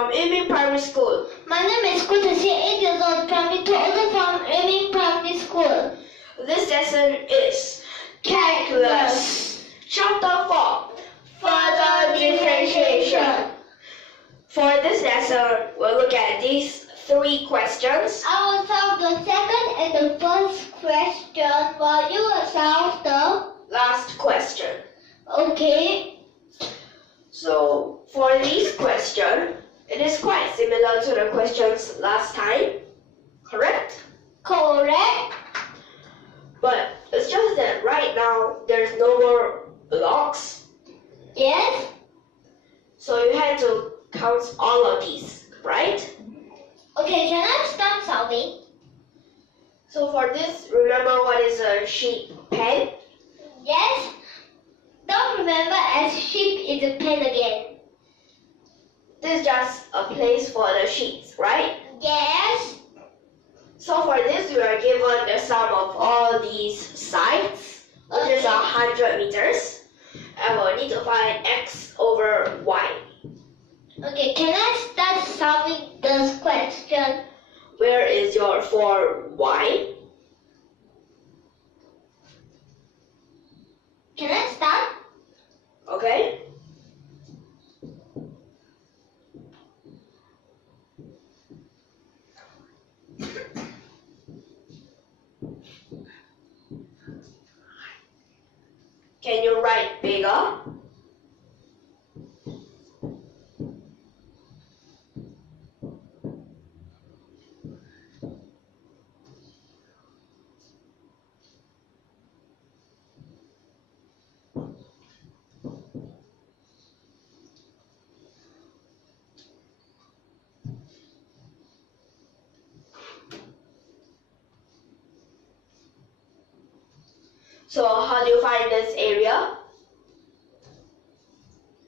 from YUMIN Primary School. My name is Guo Cheng Guang, 8 years old, primary 2, also from YUMIN Primary School. This lesson is Calculus, Chapter 4, Further Differentiation. For this lesson, we'll look at these 3 questions. I will solve the second and the first question while you will solve the Last question. Okay. So, for this question, it is quite similar to the questions last time, correct? Correct. But it's just that right now, there's no more blocks. Yes. So you had to count all of these, right? Okay, can I start solving? So for this, remember what is a sheet pen? Yes. Don't remember as sheep is a pen again. This is just a place for the sheets, right? Yes. So for this, we are given the sum of all these sides, which is 100 meters. And we'll need to find x over y. Okay, can I start solving this question? Where is your for y? Can I start? Okay. Can you write bigger? So how do you find this area?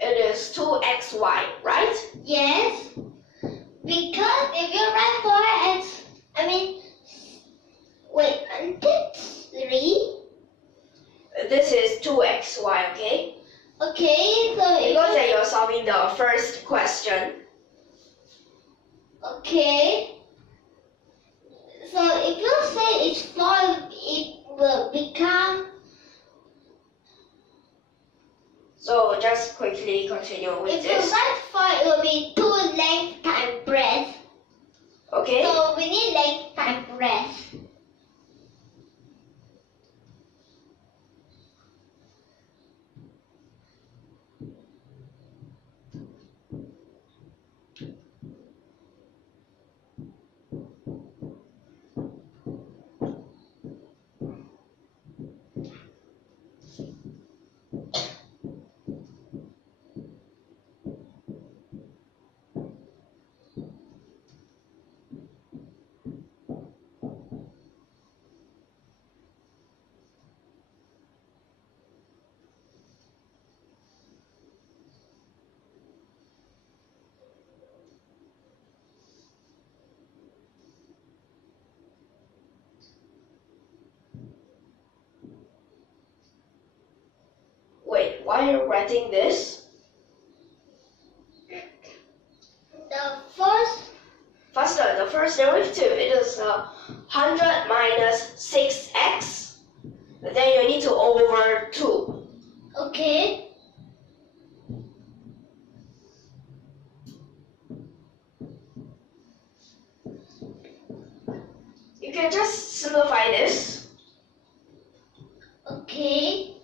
It is 2xy, right? Yes. Because if you write 4x, wait, until 3. This is 2xy, okay? Okay, so Because that you're solving the first question. Okay. So if you say it's 4, it will become. So just quickly continue with If you this. write 4, it will be 2 length times breadth. Okay? So we need length times breadth. Wait, why are you writing this? The first derivative, it is 100 minus 6x. Then you need to over 2. Okay. You can just simplify this. Okay.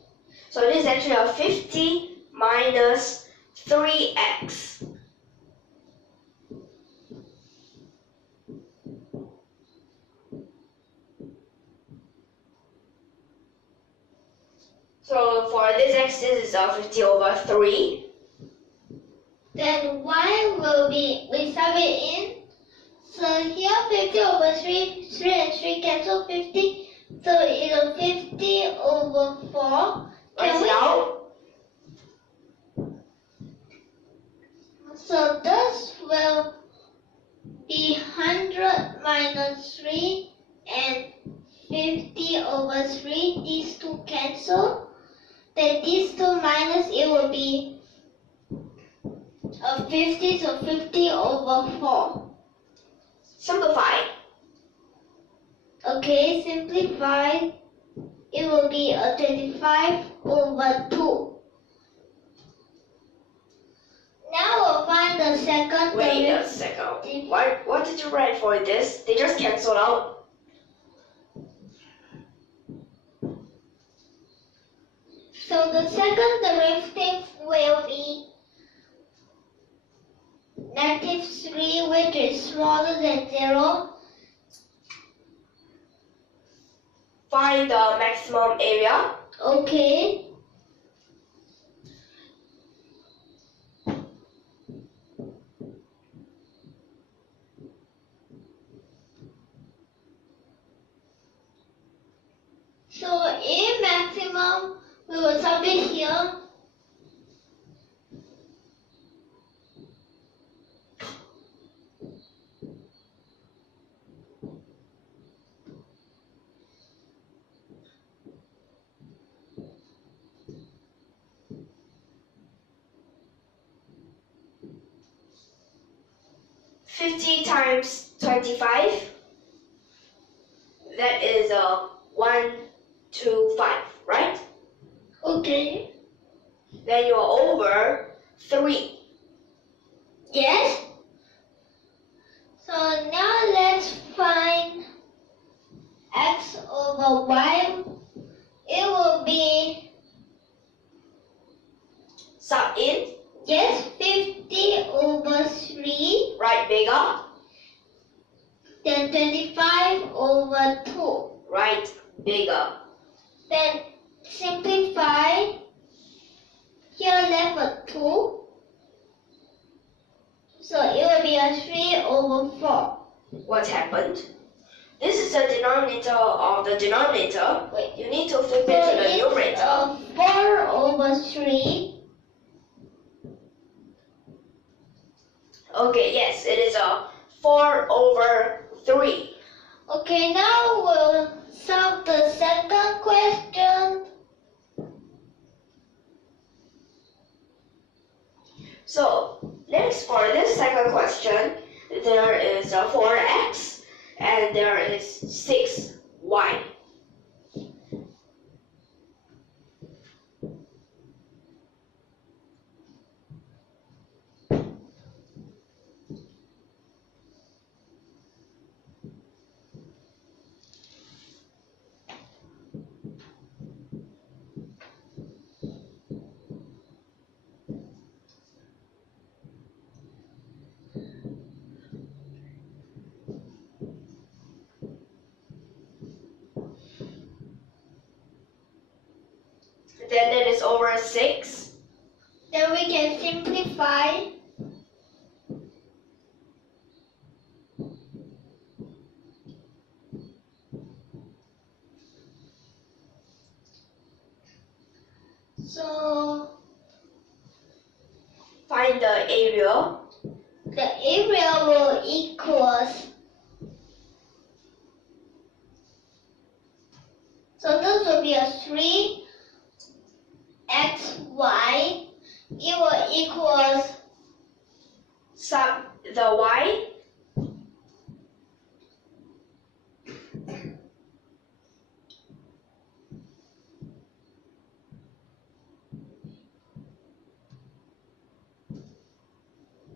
So this is actually a 50 minus 3x. So for this x, this is 50 over 3. Then y will be, we sub it in. So here 50 over 3, 3 and 3 cancel 50. So it will 50 over 4. Write it out. So this will be 100 minus 3 and 50 over 3. These two cancel. Then these two minus, it will be 50, so 50 over 4. Simplify. Okay, simplify. It will be a 25 over 2. Now we'll find the second Wait a derivative. second. What did you write for this? They just cancel out. So the second derivative will be -3, which is smaller than 0. Find the maximum area. Okay. So in maximum, we will submit here. $50 times 25. That is 125, right? Okay. Then you're over 3. Yes. So now let's find x over y. It will be, Sub in, yes, 50 over 3, right bigger, then 25 over 2. right bigger. Then simplify. Here left a 2. So it will be a 3 over 4. What happened? This is the denominator of the denominator. Wait. You need to flip it to the numerator. 4 over 3. Okay, yes, it is a 4 over 3. Okay, now we'll solve the second question. So, next for this second question, there is a 4x and there is 6y. Then that is over 6. Then we can simplify. So Find the area. the area will equals. So this will be a 3 xy. It will equals Sub the y.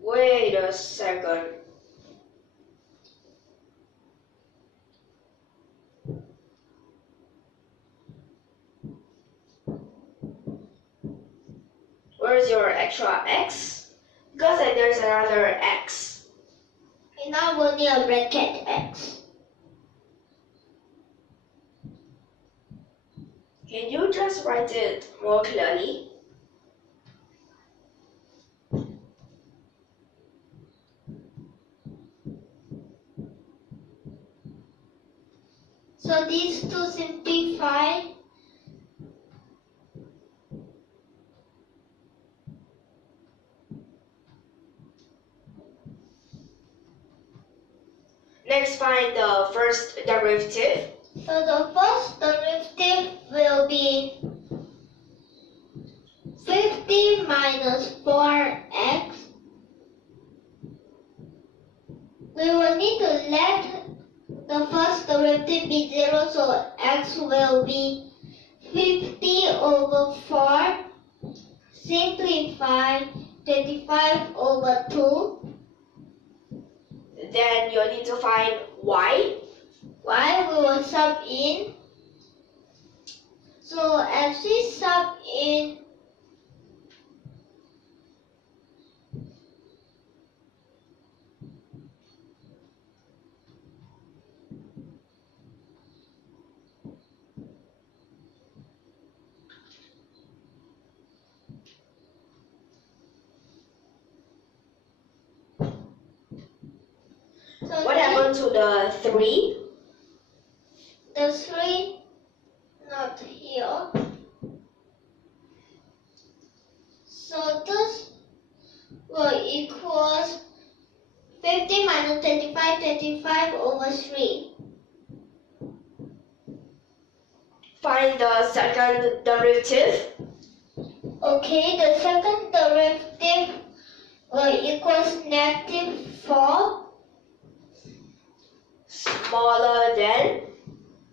Wait a second. Where's your extra x? Because then there's another x. and now we'll need a bracket x. Can you just write it more clearly? So these two simplify. Next, find the first derivative. So the first derivative will be 50 minus 4x we will need to let the first derivative be 0, so x will be 50 over 4. Simplify 25 over 2. Then you need to find y. Y we will sub in. So as we sub in, What happened to the 3? the 3 not here. So this will equals 50 minus 25, 25 over 3. Find the second derivative. Okay, the second derivative will equals -4. Smaller than.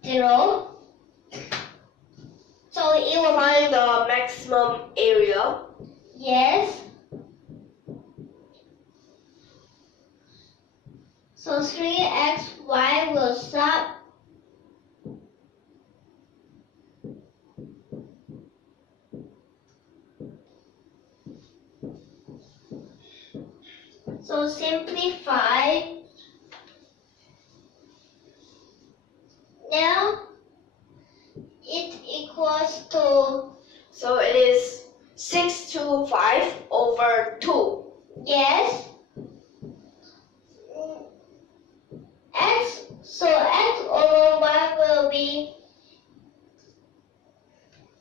0. So it will Find the maximum area. yes. So 3xy will sub. So simplify. Now it equals to, So it is 625 over 2. yes, so x over y will be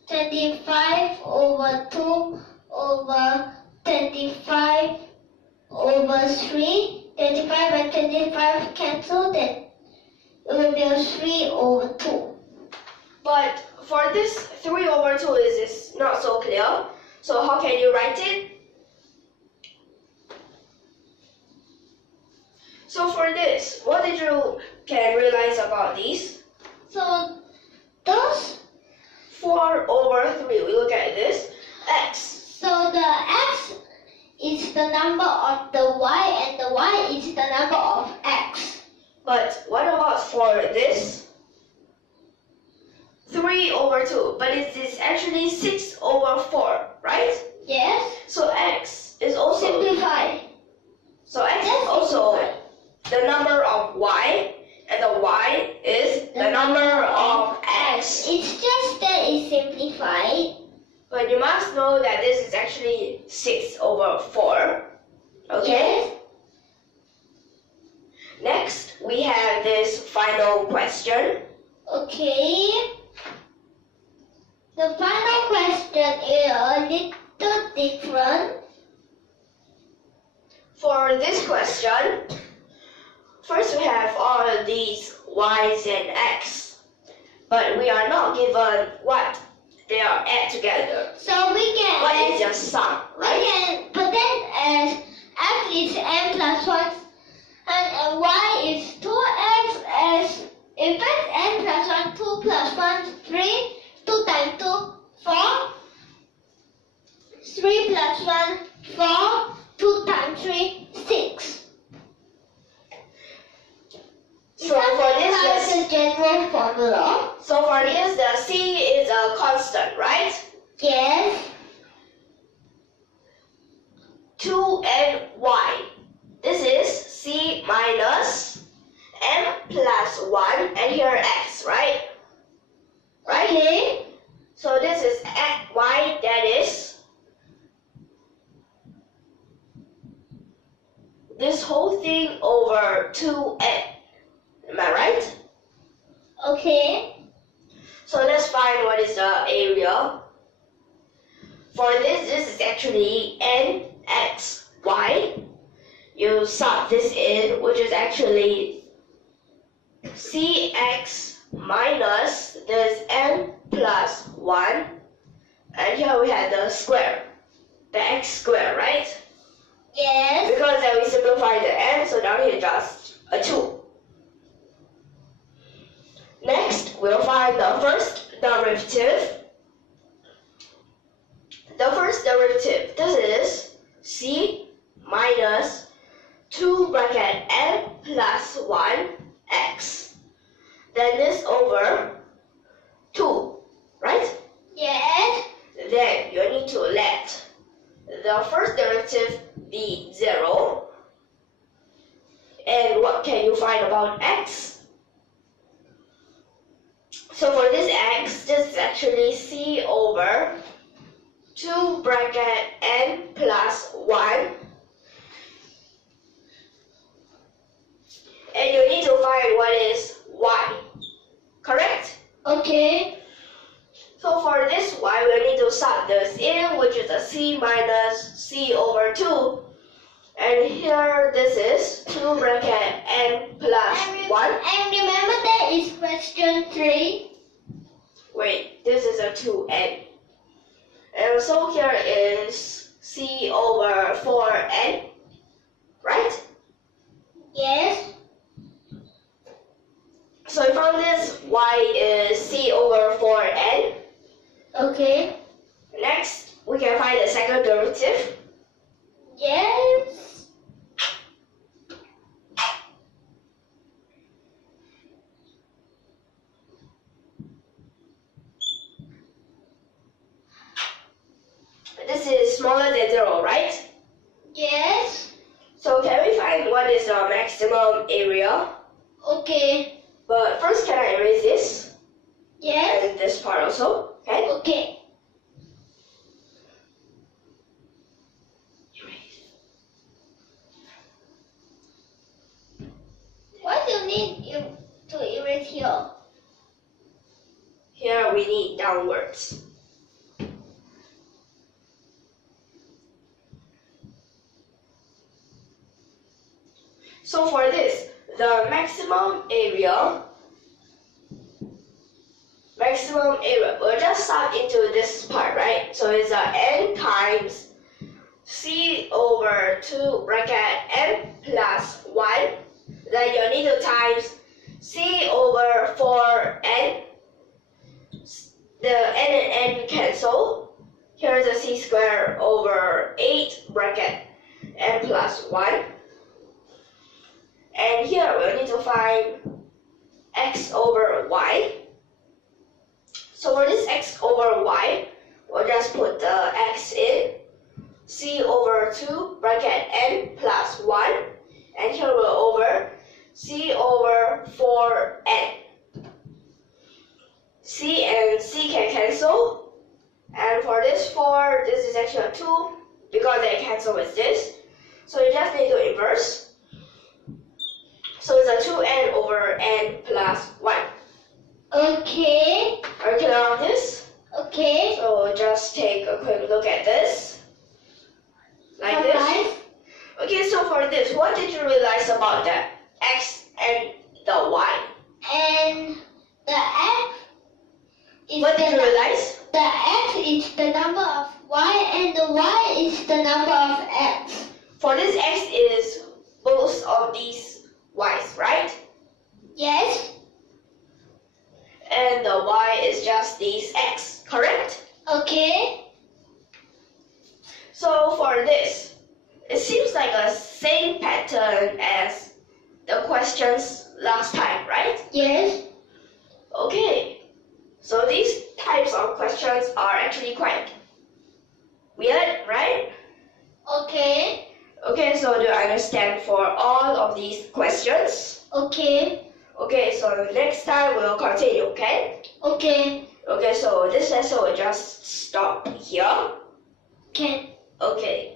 25 over 2 over 25 over 3. 25 and 25 cancel, then it will be a 3 over 2. But for this 3 over 2 is not so clear. So how can you write it? So for this, what did you can realize about these? So those, 4 over 3, we look at this. X. so the x is the number of the y and the y is the number of x. But what about for this? 3 over 2, but it is actually 6 over 4, right? Yes. So x is also, Simplify. so x is Yes, also simplify. the number of y, and the y is the number of x. It's just that it's simplified. But you must know that this is actually 6 over 4. Okay? Yes. Next, we have this final question. Okay. The final question is a little different. For this question, first we have all of these y's and x, but we are not given what they are add together. So we can What is their sum, we right? can pretend as x is n plus 1 and y is 2x as in fact n plus 1, 2 plus 1, 3, 2 times 2, 4, 3 plus 1, 4, 2 times 3, 6. So for this, That's the general formula. the c is a constant, right? Yes. 2 and y. This is c minus m plus 1, and here x, right? Right? Okay. So this is y, that is this whole thing over 2n. Am I right? Okay. So let's find what is the area. For this is actually nx, y. You sub this in, which is actually cx minus this n plus 1. And here we have the square, the x square, right? Yes. Because then we simplify the n, so down here just a 2. Next, we'll find the first derivative. The first derivative, this is c minus 2 bracket n plus 1 x. Then this over 2, right? Yes. Then you need to let the first derivative be 0. And what can you find about x? So for this x, this is actually c over 2 bracket n plus 1. And you need to find what is y. Correct? Okay. So for this y, we need to sub this in, which is a c minus c over 2. And here this is 2 bracket n plus 1. And remember that is question 3. Wait, this is a 2n. And so here is c over 4n, right? Yes. So from this, y is c over 4n. Okay. Next, we can find the second derivative. Yes. This is smaller than 0, right? Yes. So can we find what is the maximum area? Okay. But first, can I erase this? Yes. And this part also, okay? Okay. What do you need to erase here? Here we need downwards. So for this, the maximum area, we'll just sub into this part, right? So it's n times c over 2 bracket n plus 1. Then you need to times c over 4n. The n and n cancel. Here's a c squared over 8 bracket n plus 1. And here we'll need to find x over y. So for this x over y, we'll just put the x in. C over 2 bracket n plus 1. And here we're over c over 4n. C and c can cancel. And for this 4, this is actually a 2 because they cancel with this. So you just need to inverse. So it's a 2n over n plus 1. Okay. Are you clear on this? Okay. So just take a quick look at this. Like this. Okay, so for this, what did you realize about the x and the y? And the x is What did you realize? The x is the number of y and the y is the number of x. For this x is both of these y's, right? Yes. And the y is just these x, correct? Okay. So for this, it seems like the same pattern as the questions last time, right? Yes. Okay. So these types of questions are actually quite weird, right? Okay. Okay, so do you understand for all of these questions? Okay. Okay, so next time we'll continue, okay? Okay. Okay, so this lesson will just stop here. Okay. Okay.